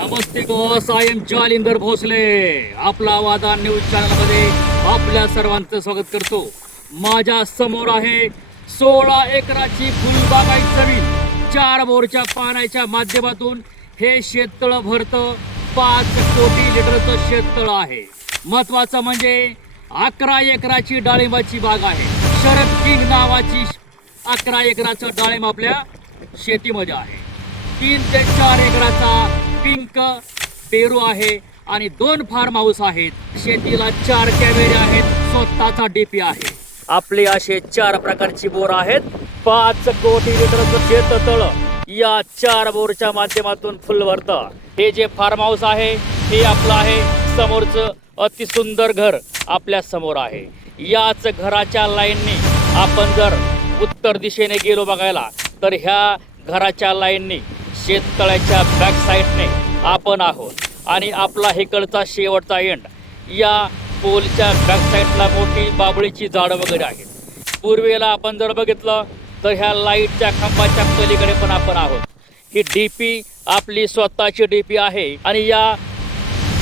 Namaste boss, I am Jalindar Bhosale. आपला वादा news channel मध्ये आपल्या सर्वांचं स्वागत करतो. माझ्या समोर आहे 16 एकराची फुलबागायत जमीन. 4 बोरच्या पाण्याच्या माध्यमातून हे शेततळ भरतं. 5 कोटी लिटरचं शेततळ आहे. महत्वाचं म्हणजे 11 एकराची डाळिंबाची बाग आहे. शरद किंग नावाची 11 एकराचं डाळिंब आपल्या शेतीमध्ये आहे. 3 ते 4 एकराचा पिंक पेरू आहे आणि 2 फार्म हाऊस आहेत. शेतीला 4 कॅमेरे आहेत. स्वतःचा डीपी आहे. आपले असे 4 प्रकारची बोर आहेत. 5 कोटी लिटरचं शेततळ या 4 बोरच्या माध्यमातून फुल भरतं. हे जे फार्म हाऊस आहे हे आपलं आहे. समोरचं अतिसुंदर घर आपल्या समोर आहे. याच घराच्या लाईनने आपण जर उत्तर दिशेने गेलो बघायला तर ह्या घराच्या लाईनने शेततळ्याच्या बॅक साईडने आपण आहोत आणि आपला इकडचा शेवटचा एंड. या पोलच्या बॅक साईडला मोठी बाबळीची झाडं वगैरे आहेत. पूर्वेला आपण जर बघितलं तर ह्या लाईटच्या खांबाच्या पलीकडे पण आपण आहोत. ही डीपी आपली स्वतःची डीपी आहे आणि या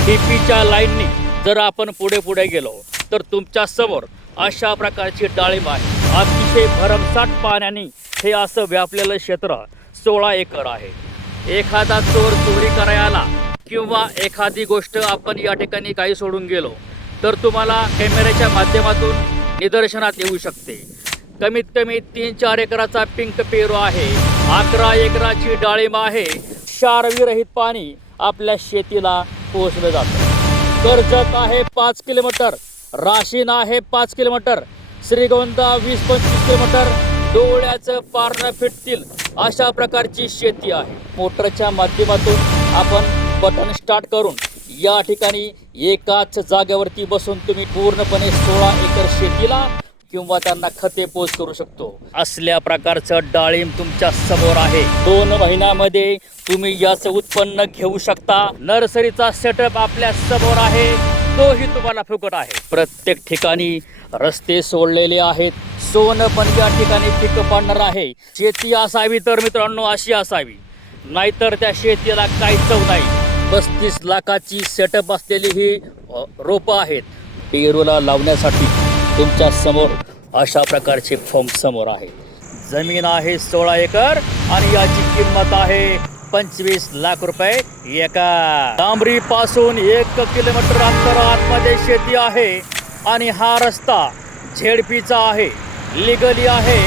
डीपीच्या लाईनने जर आपण पुढे गेलो तर तुमच्या समोर अशा प्रकारची डाळिंब आहे. अतिशय भरमसाठ पाण्याने हे असं व्यापलेलं क्षेत्र 16 एकर आहे. एखादा चोर चोरी करायला किंवा एखादी गोष्ट आपण या ठिकाणी काही सोडून गेलो तर तुम्हाला कॅमेऱ्याच्या माध्यमातून निदर्शनात येऊ शकते. कमीत कमी 3-4 एकराचा पिंक पेरू आहे. 11 एकराची डाळिंब आहे. क्षारविरहित पाणी आपल्या शेतीला पोहोचलं जातं. कर्जत आहे 5 किलोमीटर, राशीन आहे 5 किलोमीटर, श्रीगोंदा 20-25 किलोमीटर. डोळ्याचं पारणं फिटतील अशा प्रकारची शेती आहे. मोटरच्या माध्यमातून आपण बटन स्टार्ट करून या ठिकाणी एकाच जागेवरती बसून तुम्ही पूर्णपणे 16 एकर शेतीला किंवा त्यांना खते पोच करू शकतो. असल्या प्रकारचं डाळिंब तुमच्या समोर आहे. 2 महिन्यामध्ये तुम्ही याचं उत्पन्न घेऊ शकता. नर्सरीचा सेटअप आपल्या समोर आहे. तोही तुम्हाला फुकट आहे. प्रत्येक ठिकाणी रस्ते सोडलेले आहेत. सोनं पण या ठिकाणी पिकं पाडणार आहे. शेती असावी तर मित्रांनो अशी असावी, नाहीतर त्या शेतीला काही चव नाही. 35 लाखाची सेटअप असलेली ही रोपं आहेत. पेरूला लावण्यासाठी तुमच्या समोर अशा प्रकारचे फॉर्म समोर आहे. जमीन आहे 16 एकर आणि याची किंमत आहे 25 लाख रुपये एका. डांबरी पासून 1 किलोमीटर अंतरामध्ये शेती आहे आणि हा रस्ता झेडपीचा आहे, लिगली आहे.